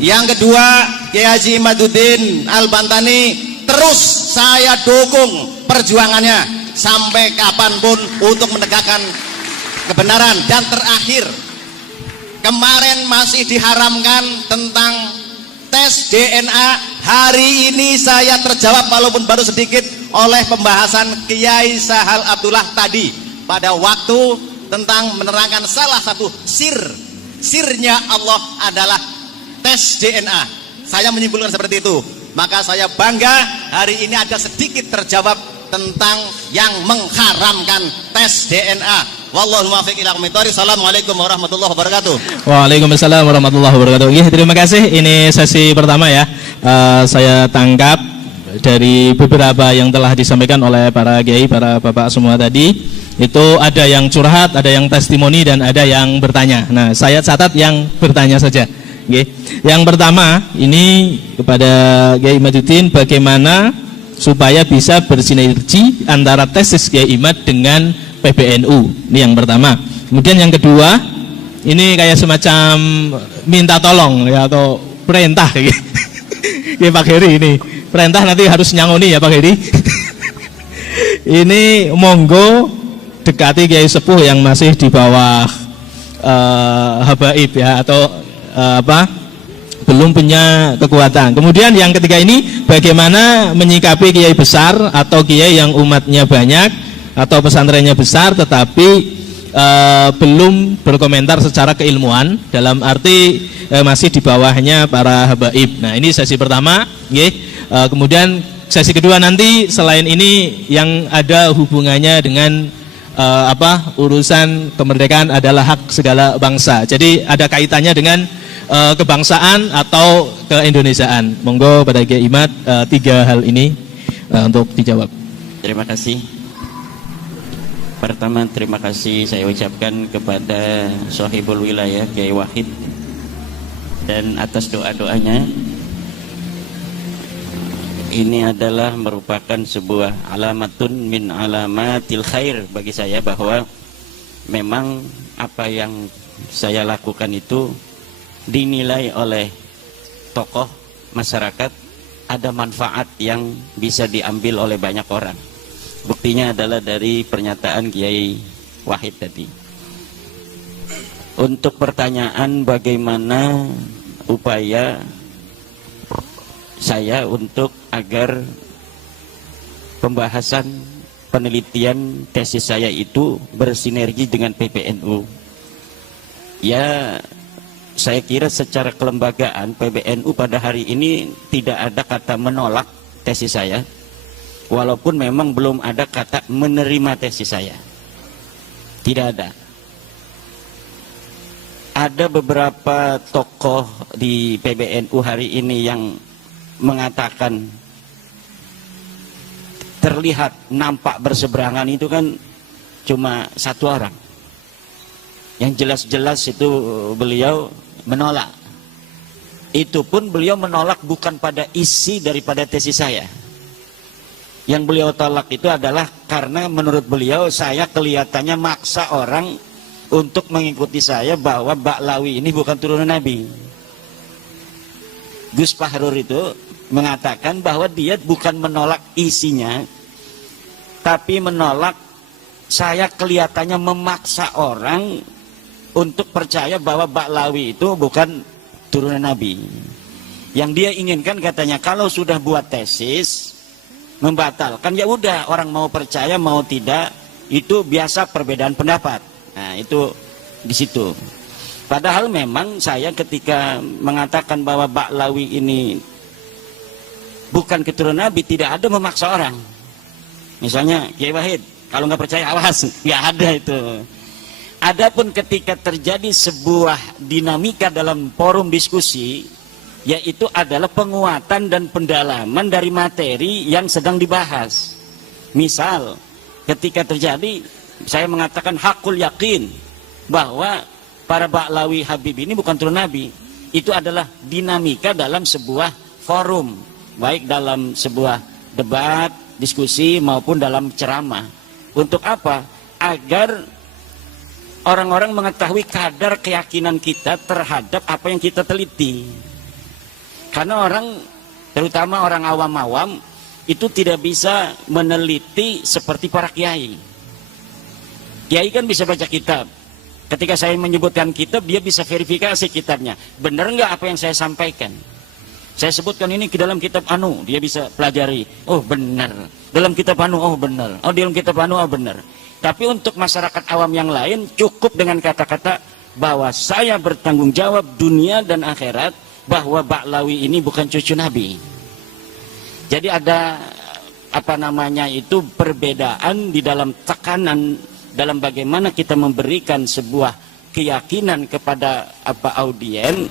Yang kedua, Kiai Haji Imaduddin Al-Bantani, terus saya dukung perjuangannya sampai kapanpun untuk menegakkan kebenaran. Dan terakhir, kemarin masih diharamkan tentang tes DNA. Hari ini saya terjawab walaupun baru sedikit oleh pembahasan Kiai Sahal Abdullah tadi pada waktu tentang menerangkan salah satu sirnya Allah adalah tes DNA. Saya menyimpulkan seperti itu. Maka saya bangga hari ini ada sedikit terjawab tentang yang mengharamkan tes DNA. Wallahu muwaffiq ila aqwamit thoriq. Assalamualaikum warahmatullahi wabarakatuh. Waalaikumsalam warahmatullahi wabarakatuh. Terima kasih. Ini sesi pertama ya. Saya tangkap dari beberapa yang telah disampaikan oleh para kiai, para bapak semua tadi. Itu ada yang curhat, ada yang testimoni, dan ada yang bertanya. Nah, saya catat yang bertanya saja. Okay. Yang pertama, ini kepada Kiai Imaduddin, bagaimana supaya bisa bersinergi antara tesis Kiai Imad dengan PBNU. Ini yang pertama. Kemudian yang kedua, ini kayak semacam minta tolong ya, atau perintah kayak gitu. Pak Heri ini perintah, nanti harus nyangoni ya Pak Heri. Ini monggo dekati Kiai Sepuh yang masih di bawah habaib ya, atau belum punya kekuatan. Kemudian yang ketiga ini, bagaimana menyikapi kiai besar atau kiai yang umatnya banyak atau pesantrennya besar tetapi belum berkomentar secara keilmuan, dalam arti masih di bawahnya para habaib. Nah, ini sesi pertama. Kemudian sesi kedua nanti selain ini yang ada hubungannya dengan urusan kemerdekaan adalah hak segala bangsa. Jadi ada kaitannya dengan kebangsaan atau keindonesiaan. Monggo pada Kiai Imad, 3 hal ini untuk dijawab. Terima kasih. Pertama, terima kasih saya ucapkan kepada Sohibul Wilayah Kiai Wahid dan atas doa-doanya. Ini adalah merupakan sebuah alamatun min alamatil khair bagi saya, bahwa memang apa yang saya lakukan itu dinilai oleh tokoh masyarakat ada manfaat yang bisa diambil oleh banyak orang. Buktinya adalah dari pernyataan Kiai Wahid tadi. Untuk pertanyaan bagaimana upaya saya untuk agar pembahasan penelitian tesis saya itu bersinergi dengan PBNU. Ya, saya kira secara kelembagaan PBNU pada hari ini tidak ada kata menolak tesis saya, walaupun memang belum ada kata menerima tesis saya. Tidak ada. Ada beberapa tokoh di PBNU hari ini yang mengatakan terlihat nampak berseberangan itu kan cuma satu orang. Yang jelas-jelas itu beliau menolak. Itu pun beliau menolak bukan pada isi daripada tesis saya. Yang beliau tolak itu adalah karena menurut beliau saya kelihatannya maksa orang untuk mengikuti saya bahwa Ba'lawi ini bukan turunan Nabi. Gus Fahrur itu mengatakan bahwa dia bukan menolak isinya, tapi menolak saya kelihatannya memaksa orang untuk percaya bahwa Ba'lawi itu bukan turunan Nabi. Yang dia inginkan katanya kalau sudah buat tesis membatalkan, ya udah orang mau percaya mau tidak itu biasa perbedaan pendapat. Nah, itu di situ. Padahal memang saya ketika mengatakan bahwa Ba'lawi ini bukan keturunan Nabi, tidak ada memaksa orang. Misalnya Kiai Wahid, kalau nggak percaya awas, nggak ada itu. Adapun ketika terjadi sebuah dinamika dalam forum diskusi, yaitu adalah penguatan dan pendalaman dari materi yang sedang dibahas. Misal, ketika terjadi, saya mengatakan hakul yakin bahwa para Ba'lawi Habib ini bukan turunan Nabi. Itu adalah dinamika dalam sebuah forum, baik dalam sebuah debat, diskusi maupun dalam ceramah. Untuk apa? Agar orang-orang mengetahui kadar keyakinan kita terhadap apa yang kita teliti. Karena orang, terutama orang awam-awam, itu tidak bisa meneliti seperti para kiai. Kiai kan bisa baca kitab. Ketika saya menyebutkan kitab, dia bisa verifikasi kitabnya. Benar nggak apa yang saya sampaikan? Saya sebutkan ini ke dalam kitab anu, dia bisa pelajari. Oh benar. Dalam kitab anu, oh benar. Oh dalam kitab anu, oh benar. Tapi untuk masyarakat awam yang lain, cukup dengan kata-kata bahwa saya bertanggung jawab dunia dan akhirat, bahwa Ba'lawi ini bukan cucu Nabi. Jadi ada perbedaan di dalam tekanan dalam bagaimana kita memberikan sebuah keyakinan kepada audien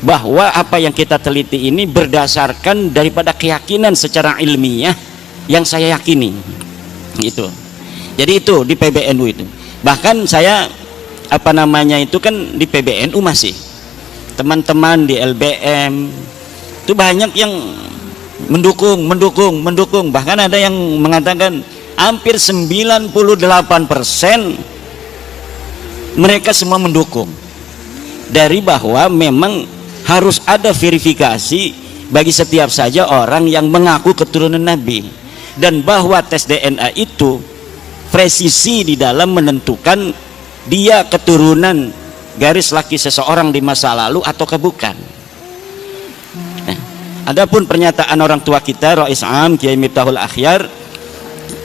bahwa apa yang kita teliti ini berdasarkan daripada keyakinan secara ilmiah yang saya yakini. Itu. Jadi itu di PBNU itu. Bahkan saya itu kan di PBNU masih. Teman-teman di LBM itu banyak yang mendukung. Bahkan ada yang mengatakan hampir 98% mereka semua mendukung. Dari bahwa memang harus ada verifikasi bagi setiap saja orang yang mengaku keturunan Nabi, dan bahwa tes DNA itu presisi di dalam menentukan dia keturunan garis laki seseorang di masa lalu ataukah bukan. Adapun pernyataan orang tua kita Rais Am Kiai Miftahul Akhyar,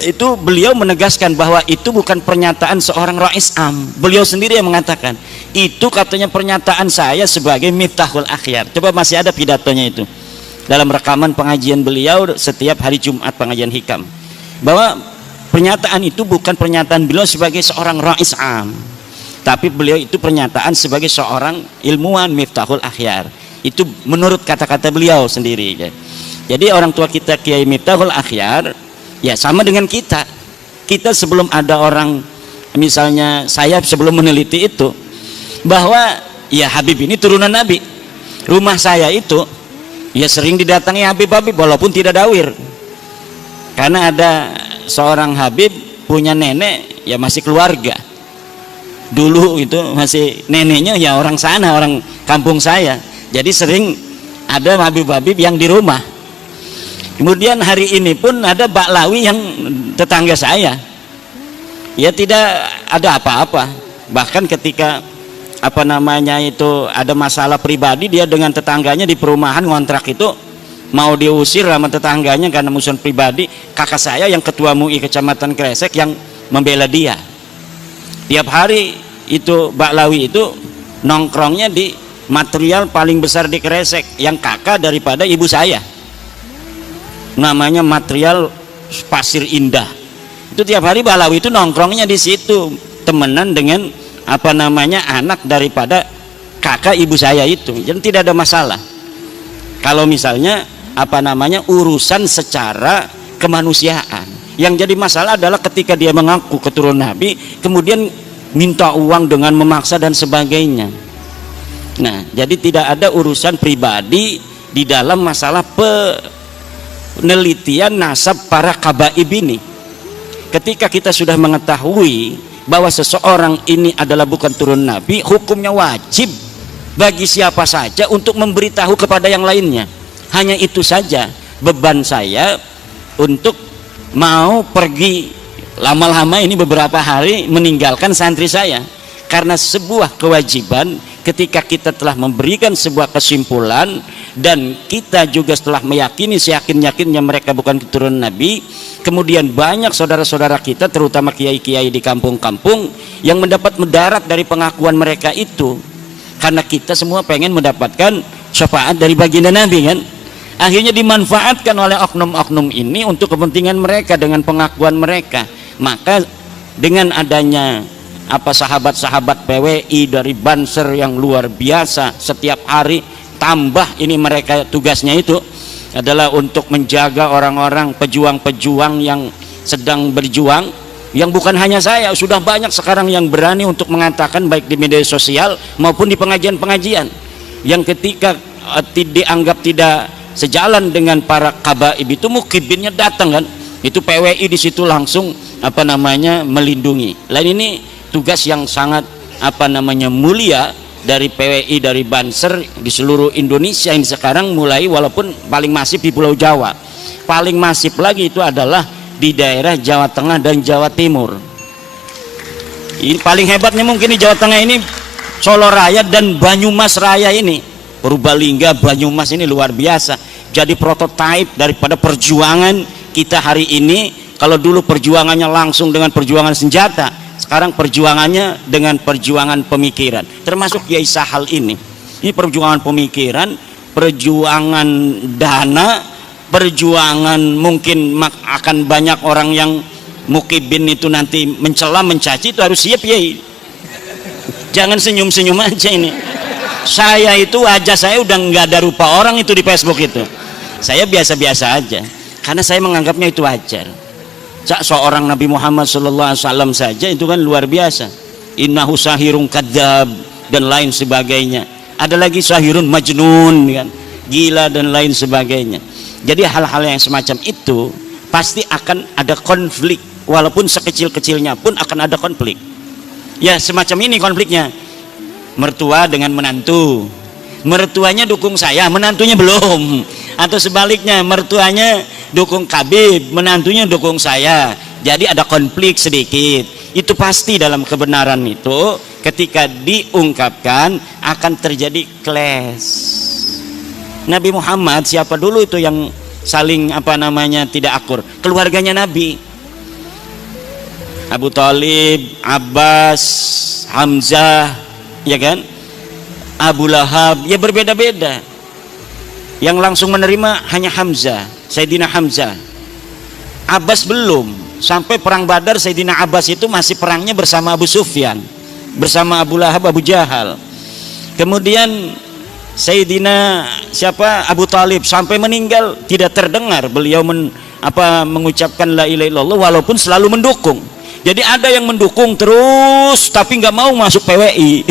itu beliau menegaskan bahwa itu bukan pernyataan seorang Rais Am. Beliau sendiri yang mengatakan itu katanya pernyataan saya sebagai Miftahul Akhyar. Coba masih ada pidatonya itu dalam rekaman pengajian beliau setiap hari Jumat pengajian hikam, bahwa pernyataan itu bukan pernyataan beliau sebagai seorang Rais Am, tapi beliau itu pernyataan sebagai seorang ilmuwan Miftahul Akhyar. Itu menurut kata-kata beliau sendiri. Jadi orang tua kita Kiai Miftahul Akhyar ya sama dengan kita sebelum ada orang, misalnya saya sebelum meneliti itu bahwa ya Habib ini turunan Nabi, rumah saya itu ya sering didatangi Habib-Habib walaupun tidak dawir, karena ada seorang Habib punya nenek ya masih keluarga dulu, itu masih neneknya ya orang sana, orang kampung saya, jadi sering ada Habib-Habib yang di rumah. Kemudian hari ini pun ada Ba'lawi yang tetangga saya, ya tidak ada apa-apa. Bahkan ketika ada masalah pribadi dia dengan tetangganya di perumahan ngontrak itu, mau diusir sama tetangganya karena musuhan pribadi, kakak saya yang ketua MUI Kecamatan Kresek yang membela dia. Tiap hari itu Ba'lawi itu nongkrongnya di material paling besar di Kresek, yang kakak daripada ibu saya, namanya material Pasir Indah. Itu tiap hari Ba'lawi itu nongkrongnya di situ, temenan dengan anak daripada kakak ibu saya itu. Jadi tidak ada masalah. Kalau misalnya urusan secara kemanusiaan, yang jadi masalah adalah ketika dia mengaku keturunan Nabi kemudian minta uang dengan memaksa dan sebagainya. Nah, jadi tidak ada urusan pribadi di dalam masalah penelitian nasab para kabaib ini. Ketika kita sudah mengetahui bahwa seseorang ini adalah bukan turun Nabi, hukumnya wajib bagi siapa saja untuk memberitahu kepada yang lainnya. Hanya itu saja beban saya untuk mau pergi lama-lama ini beberapa hari meninggalkan santri saya, karena sebuah kewajiban ketika kita telah memberikan sebuah kesimpulan dan kita juga setelah meyakini seyakin-yakinnya mereka bukan keturunan Nabi, kemudian banyak saudara-saudara kita terutama kiai-kiai di kampung-kampung yang mendapat mudarat dari pengakuan mereka itu, karena kita semua pengen mendapatkan syafaat dari baginda Nabi kan. Akhirnya dimanfaatkan oleh oknum-oknum ini untuk kepentingan mereka dengan pengakuan mereka. Maka dengan adanya sahabat-sahabat PWI dari Banser yang luar biasa, setiap hari tambah ini, mereka tugasnya itu adalah untuk menjaga orang-orang pejuang-pejuang yang sedang berjuang, yang bukan hanya saya, sudah banyak sekarang yang berani untuk mengatakan baik di media sosial maupun di pengajian-pengajian yang ketika dianggap tidak sejalan dengan para kabaib itu mukibinnya datang kan, itu PWI di situ langsung melindungi. Lain ini tugas yang sangat mulia dari PWI, dari Banser di seluruh Indonesia ini sekarang mulai, walaupun paling masif di Pulau Jawa, paling masif lagi itu adalah di daerah Jawa Tengah dan Jawa Timur. Ini paling hebatnya mungkin di Jawa Tengah ini Solo Raya dan Banyumas Raya ini, Purbalingga, Banyumas ini luar biasa. Jadi prototipe daripada perjuangan kita hari ini. Kalau dulu perjuangannya langsung dengan perjuangan senjata, sekarang perjuangannya dengan perjuangan pemikiran. Termasuk Kiai Sahal ini perjuangan pemikiran, perjuangan dana, perjuangan mungkin akan banyak orang yang mukibin itu nanti mencela, mencaci, itu harus siap ya. Jangan senyum-senyum aja ini. Saya itu wajah saya udah nggak ada rupa orang itu di Facebook itu. Saya biasa-biasa aja karena saya menganggapnya itu wajar. Seorang Nabi Muhammad SAW saja itu kan luar biasa. Innahu sahirun kadzab dan lain sebagainya. Ada lagi sahirun majnun kan, gila dan lain sebagainya. Jadi hal-hal yang semacam itu pasti akan ada konflik, walaupun sekecil-kecilnya pun akan ada konflik. Ya semacam ini konfliknya. Mertua dengan menantu, mertuanya dukung saya, menantunya belum, atau sebaliknya mertuanya dukung Kabib, menantunya dukung saya, jadi ada konflik sedikit. Itu pasti dalam kebenaran itu ketika diungkapkan akan terjadi clash. Nabi Muhammad siapa dulu itu yang saling tidak akur? Keluarganya Nabi, Abu Thalib, Abbas, Hamzah, ya kan, Abu Lahab, ya berbeda-beda. Yang langsung menerima hanya Hamzah, Sayyidina Hamzah. Abbas belum. Sampai perang Badar Sayyidina Abbas itu masih perangnya bersama Abu Sufyan, bersama Abu Lahab, Abu Jahal. Kemudian Sayyidina Abu Thalib sampai meninggal tidak terdengar beliau mengucapkan la ilaha illallah, walaupun selalu mendukung. Jadi ada yang mendukung terus tapi nggak mau masuk PWI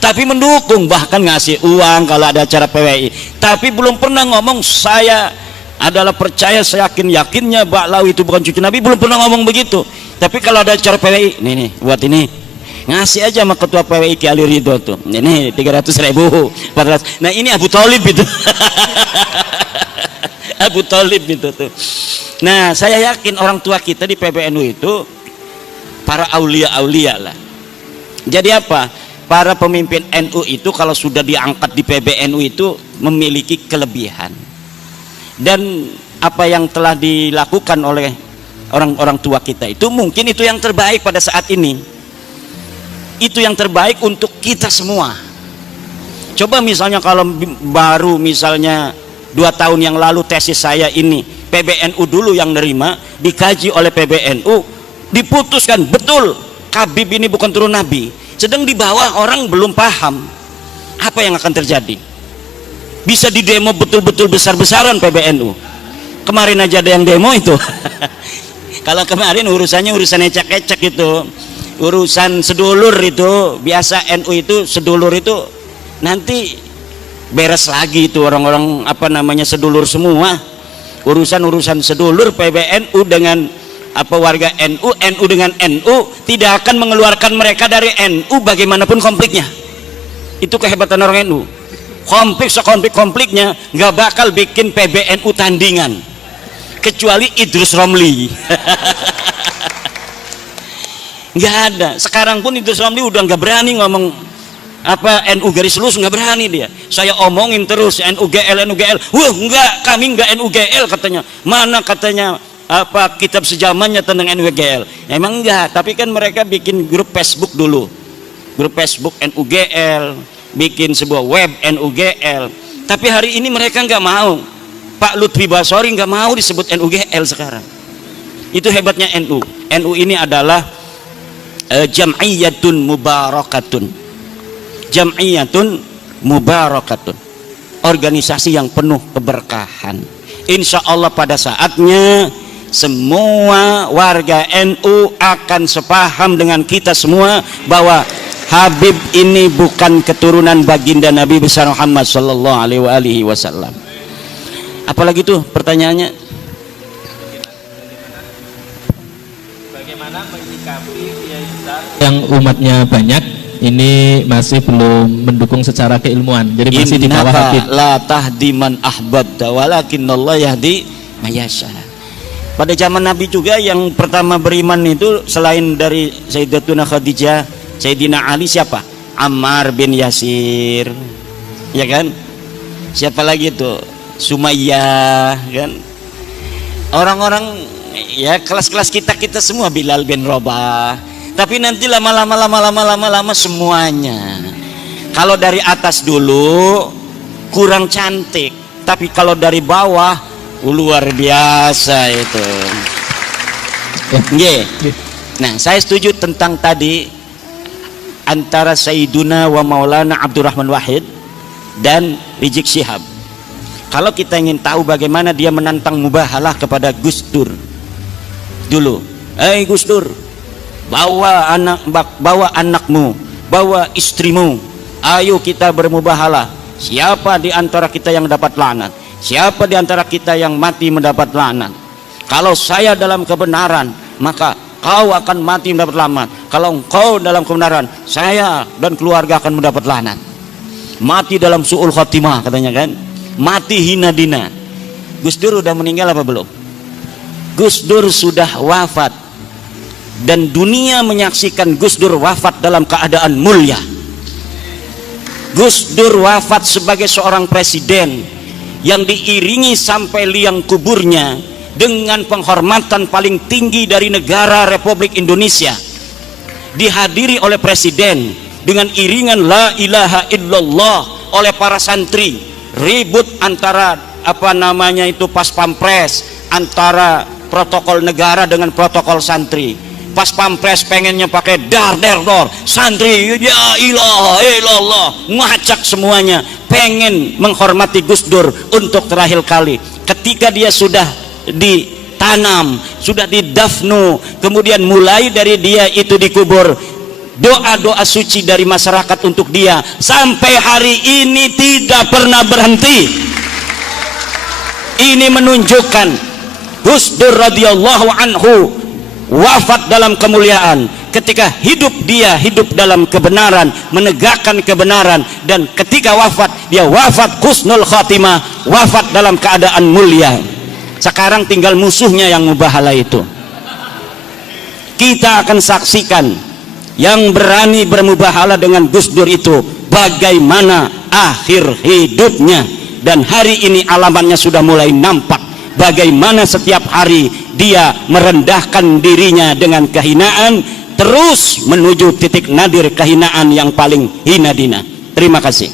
tapi mendukung, bahkan ngasih uang kalau ada acara PWI, tapi belum pernah ngomong saya adalah percaya, saya yakinnya Baklawi itu bukan cucu Nabi, belum pernah ngomong begitu. Tapi kalau ada acara PWI, nih buat ini ngasih aja sama ketua PWI Ki Ali Ridho tuh, ini 300.000, 400. Nah ini Abu Thalib itu Abu Thalib itu tuh. Nah saya yakin orang tua kita di PBNU itu para aulia-aulia lah. Jadi para pemimpin NU itu kalau sudah diangkat di PBNU itu memiliki kelebihan. Dan apa yang telah dilakukan oleh orang-orang tua kita itu mungkin itu yang terbaik pada saat ini. Itu yang terbaik untuk kita semua. Coba misalnya kalau baru misalnya 2 tahun yang lalu tesis saya ini PBNU dulu yang nerima, dikaji oleh PBNU, diputuskan betul Habib ini bukan turun Nabi, sedang di bawah orang belum paham, apa yang akan terjadi? Bisa di demo betul-betul besar-besaran PBNU. Kemarin aja ada yang demo itu kalau kemarin urusan ecek-ecek itu, urusan sedulur itu, biasa NU itu sedulur itu nanti beres lagi itu orang-orang sedulur semua. Urusan sedulur PBNU dengan warga NU, NU dengan NU tidak akan mengeluarkan mereka dari NU bagaimanapun konfliknya. Itu kehebatan orang NU. Konfliknya nggak bakal bikin PBNU tandingan kecuali Idrus Romli. Nggak ada. Sekarang pun Idrus Romli udah nggak berani ngomong NU garis lurus, nggak berani dia. Saya omongin terus NUGL. Wah enggak, kami enggak NUGL katanya. Mana katanya kitab sejamannya tentang NUGL? Emang enggak, tapi kan mereka bikin grup Facebook dulu. Grup Facebook NUGL, bikin sebuah web NUGL. Tapi hari ini mereka nggak mau. Pak Lutfi Basori nggak mau disebut NUGL sekarang. Itu hebatnya NU. NU ini adalah jam'iyatun mubarakatun. Jam'iyatun mubarakatun, organisasi yang penuh keberkahan. Insya Allah pada saatnya semua warga NU akan sepaham dengan kita semua bahwa Habib ini bukan keturunan baginda Nabi besar Muhammad sallallahu alaihi wasallam. Apalagi tuh pertanyaannya? Bagaimana menyikapi yang umatnya banyak ini masih belum mendukung secara keilmuan, jadi masih di bawah Habib. La tahdi man ahbabta walakinallah yahdi mayasha. Pada zaman Nabi juga yang pertama beriman itu selain dari Sayyidatuna Khadijah, Sayyidina Ali siapa? Ammar bin Yasir, ya kan? Siapa lagi tuh? Sumayyah, kan? Orang-orang ya kelas-kelas kita semua, Bilal bin Rabah. Tapi nanti lama-lama semuanya. Kalau dari atas dulu kurang cantik, tapi kalau dari bawah luar biasa itu. Yeah. Nah, saya setuju tentang tadi antara Sayyiduna wa Maulana Abdurrahman Wahid dan Rizik Syihab. Kalau kita ingin tahu bagaimana dia menantang mubahalah kepada Gus Dur dulu, Gus Dur, bawa anakmu, bawa istrimu, ayo kita bermubahalah. Siapa di antara kita yang dapat laknat? Siapa di antara kita yang mati mendapat laknat? Kalau saya dalam kebenaran, maka kau akan mati mendapat laknat. Kalau engkau dalam kebenaran, saya dan keluarga akan mendapat laknat. Mati dalam su'ul khatimah katanya kan, mati hina dina. Gus Dur udah meninggal apa belum? Gus Dur sudah wafat, dan dunia menyaksikan Gus Dur wafat dalam keadaan mulia. Gus Dur wafat sebagai seorang presiden yang diiringi sampai liang kuburnya dengan penghormatan paling tinggi dari negara Republik Indonesia, dihadiri oleh presiden dengan iringan la ilaha illallah oleh para santri. Ribut antara pas pampres, antara protokol negara dengan protokol santri. Pas pampres pengennya pakai dar, santri ya ilaha illallah, ngacak semuanya, pengen menghormati Gus Dur untuk terakhir kali. Ketika dia sudah ditanam, sudah didafnu, kemudian mulai dari dia itu dikubur, doa-doa suci dari masyarakat untuk dia sampai hari ini tidak pernah berhenti. Ini menunjukkan Gus Dur radhiyallahu anhu wafat dalam kemuliaan. Ketika hidup dia hidup dalam kebenaran, menegakkan kebenaran, dan ketika wafat dia wafat husnul khatimah, wafat dalam keadaan mulia. Sekarang tinggal musuhnya yang mubahalah itu. Kita akan saksikan yang berani bermubahalah dengan Gus Dur itu bagaimana akhir hidupnya, dan hari ini alamannya sudah mulai nampak. Bagaimana setiap hari dia merendahkan dirinya dengan kehinaan, terus menuju titik nadir kehinaan yang paling hina dina. Terima kasih.